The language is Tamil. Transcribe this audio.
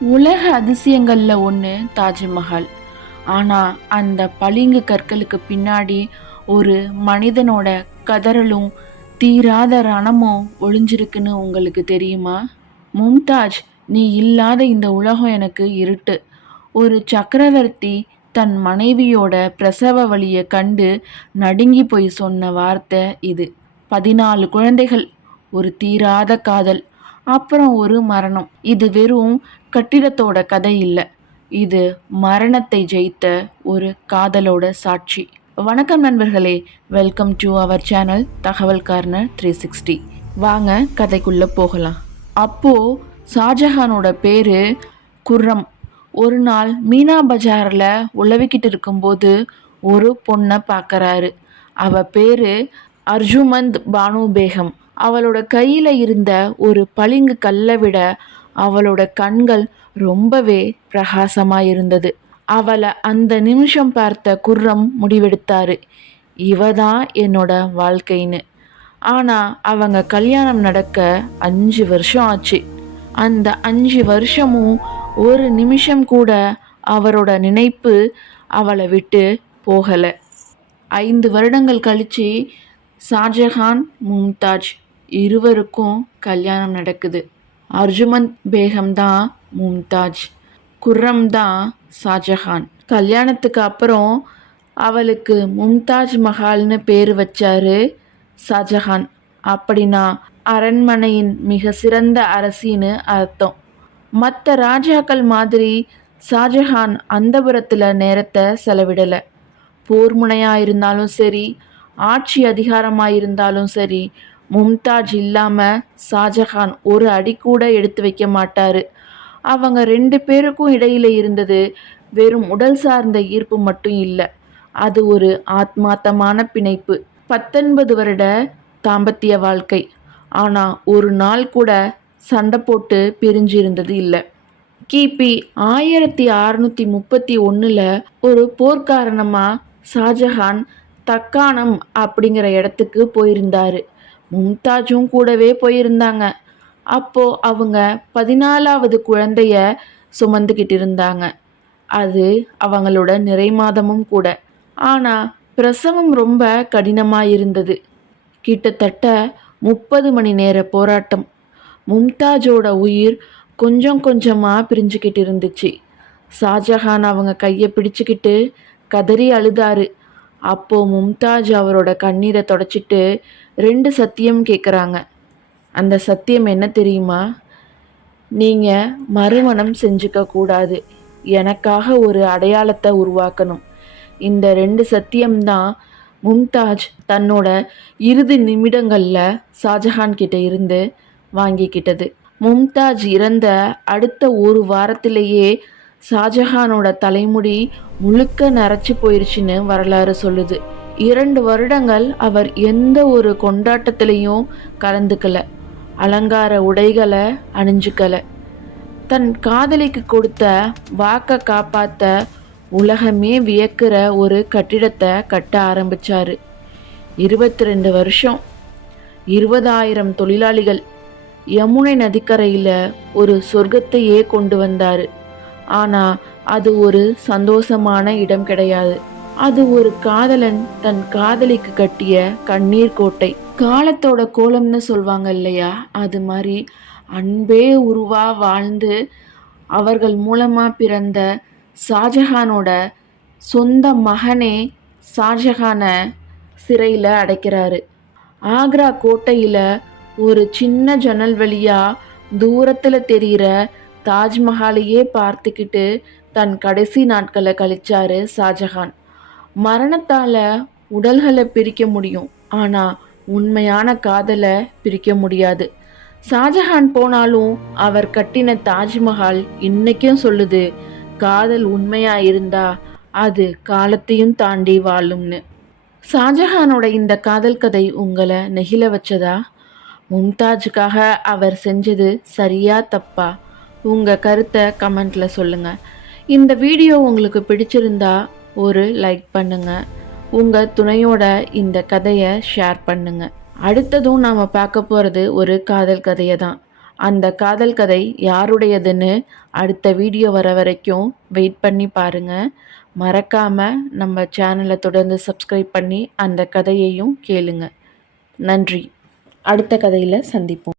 உலக அதிசயங்கள்ல ஒன்று தாஜ்மஹால். ஆனால் அந்த பளிங்கு கற்களுக்கு பின்னாடி ஒரு மனிதனோட கதறலும் தீராத ரணமும் ஒளிஞ்சிருக்குன்னு உங்களுக்கு தெரியுமா? மும்தாஜ், நீ இல்லாத இந்த உலகம் எனக்கு இருட்டு. ஒரு சக்கரவர்த்தி தன் மனைவியோட பிரசவ வலியை கண்டு நடுங்கி போய் சொன்ன வார்த்தை இது. 14 குழந்தைகள், ஒரு தீராத காதல், அப்புறம் ஒரு மரணம். இது வெறும் கட்டிடத்தோட கதை இல்லை, இது மரணத்தை ஜெயித்த ஒரு காதலோட சாட்சி. வணக்கம் நண்பர்களே, வெல்கம் டு அவர் சேனல் தகவல் கார்னர் 360. வாங்க கதைக்குள்ள போகலாம். அப்போ ஷாஜஹானோட பேரு குர்ரம். ஒரு நாள் மீனா பஜாரில் உழவிக்கிட்டு இருக்கும்போது ஒரு பொண்ணை பார்க்கறாரு. அவ பேரு அர்ஜுமந்த் பானு பேகம். அவளோட கையில் இருந்த ஒரு பளிங்கு கல்லை விட அவளோட கண்கள் ரொம்பவே பிரகாசமாக இருந்தது. அவளை அந்த நிமிஷம் பார்த்த குர்ரம் முடிவெடுத்தாரு, இவ தான் என்னோட வாழ்க்கைன்னு. ஆனால் அவங்க கல்யாணம் நடக்க 5 வருஷம் ஆச்சு. அந்த 5 வருஷமும் ஒரு நிமிஷம் கூட அவரோட நினைப்பு அவளை விட்டு போகலை. 5 வருடங்கள் கழிச்சு ஷாஜஹான், மும்தாஜ் இருவருக்கும் கல்யாணம் நடக்குது. அர்ஜுமந்த் பேகம் தான் மும்தாஜ், குர்ரம் தான் ஷாஜஹான். கல்யாணத்துக்கு அப்புறம் அவளுக்கு மும்தாஜ் மஹால்னு பேர் வச்சாரு ஷாஜஹான். அப்படின்னா அரண்மனையின் மிக சிறந்த அரசின்னு அர்த்தம். மற்ற ராஜாக்கள் மாதிரி ஷாஜஹான் அந்தபுரத்தில் நேரத்தை செலவிடலை. போர் முனையாக இருந்தாலும் சரி, ஆட்சி அதிகாரமாக இருந்தாலும் சரி, மும்தாஜ் இல்லாமல் ஷாஜஹான் ஒரு அடி கூட எடுத்து வைக்க மாட்டார். அவங்க 2 பேருக்கும் இடையில இருந்தது வெறும் உடல் சார்ந்த ஈர்ப்பு மட்டும் இல்லை, அது ஒரு ஆத்மார்த்தமான பிணைப்பு. 19 வருட தாம்பத்திய வாழ்க்கை. ஆனால் ஒரு நாள் கூட சண்டை போட்டு பிரிஞ்சு இருந்தது இல்லை. கிபி 1631 ஒரு போர் காரணமாக ஷாஜஹான் தக்கானம் அப்படிங்கிற இடத்துக்கு போயிருந்தாரு. மும்தாஜும் கூடவே போயிருந்தாங்க. அப்போ அவங்க 14வது குழந்தைய சுமந்துக்கிட்டு இருந்தாங்க. அது அவங்களோட நிறைமாதமும் கூட. ஆனால் பிரசவம் ரொம்ப கடினமாக இருந்தது. கிட்டத்தட்ட 30 மணி நேர போராட்டம். மும்தாஜோட உயிர் கொஞ்சம் கொஞ்சமாக பிரிஞ்சுக்கிட்டு இருந்துச்சு. ஷாஜஹான் அவங்க கையை பிடிச்சிக்கிட்டு கதறி அழுதாரு. அப்போ மும்தாஜ் அவரோட கண்ணீரை தொடச்சிட்டு 2 சத்தியம் கேட்குறாங்க. அந்த சத்தியம் என்ன தெரியுமா? நீங்கள் மறுமணம் செஞ்சுக்க கூடாது, எனக்காக ஒரு அடையாளத்தை உருவாக்கணும். இந்த 2 சத்தியம்தான் மும்தாஜ் தன்னோட இறுதி நிமிடங்களில் ஷாஜஹான் கிட்ட இருந்து வாங்கிக்கிட்டது. மும்தாஜ் இறந்த அடுத்த ஒரு வாரத்திலேயே ஷாஜஹானோட தலைமுடி முழுக்க நரைச்சி போயிருச்சுன்னு வரலாறு சொல்லுது. 2 வருடங்கள் அவர் எந்த ஒரு கொண்டாட்டத்திலையும் கலந்துக்கல, அலங்கார உடைகளை அணிஞ்சுக்கல. தன் காதலிக்கு கொடுத்த வாக்கை காப்பாற்ற உலகமே வியக்கிற ஒரு கட்டிடத்தை கட்ட ஆரம்பிச்சாரு. 22 வருஷம், 20,000 தொழிலாளிகள், யமுனை நதிக்கரையில் ஒரு சொர்க்கத்தையே கொண்டு வந்தார். ஆனால் அது ஒரு சந்தோஷமான இடம் கிடையாது. அது ஒரு காதலன் தன் காதலிக்கு கட்டிய கண்ணீர் கோட்டை. காலத்தோட கோலம்னு சொல்வாங்க இல்லையா, அது மாதிரி அன்பே உருவா வாழ்ந்து அவர்கள் மூலமாக பிறந்த ஷாஜஹானோட சொந்த மகனே ஷாஜஹானை சிறையில் அடைக்கிறாரு. ஆக்ரா கோட்டையில் ஒரு சின்ன ஜன்னல் வழியாக தூரத்தில் தெரிகிற தாஜ்மஹாலையே பார்த்துக்கிட்டு தன் கடைசி நாட்களை கழிச்சாரு ஷாஜஹான். மரணத்தால் உடல்களை பிரிக்க முடியும், ஆனால் உண்மையான காதலை பிரிக்க முடியாது. ஷாஜஹான் போனாலும் அவர் கட்டின தாஜ்மஹால் இன்னைக்கும் சொல்லுது, காதல் உண்மையா இருந்தா அது காலத்தையும் தாண்டி வாழும்னு. ஷாஜஹானோட இந்த காதல் கதை உங்களை நெகிழ வச்சதா? மும்தாஜுக்காக அவர் செஞ்சது சரியா தப்பா? உங்கள் கருத்தை கமெண்ட்டில் சொல்லுங்கள். இந்த வீடியோ உங்களுக்கு பிடிச்சிருந்தா ஒரு லைக் பண்ணுங்கள். உங்கள் துணையோட இந்த கதையை ஷேர் பண்ணுங்கள். அடுத்ததும் நாம் பார்க்க போகிறது ஒரு காதல் கதையை தான். அந்த காதல் கதை யாருடையதுன்னு அடுத்த வீடியோ வர வரைக்கும் வெயிட் பண்ணி பாருங்கள். மறக்காமல் நம்ம சேனலை தொடர்ந்து சப்ஸ்கிரைப் பண்ணி அந்த கதையையும் கேளுங்க. நன்றி. அடுத்த கதையில் சந்திப்போம்.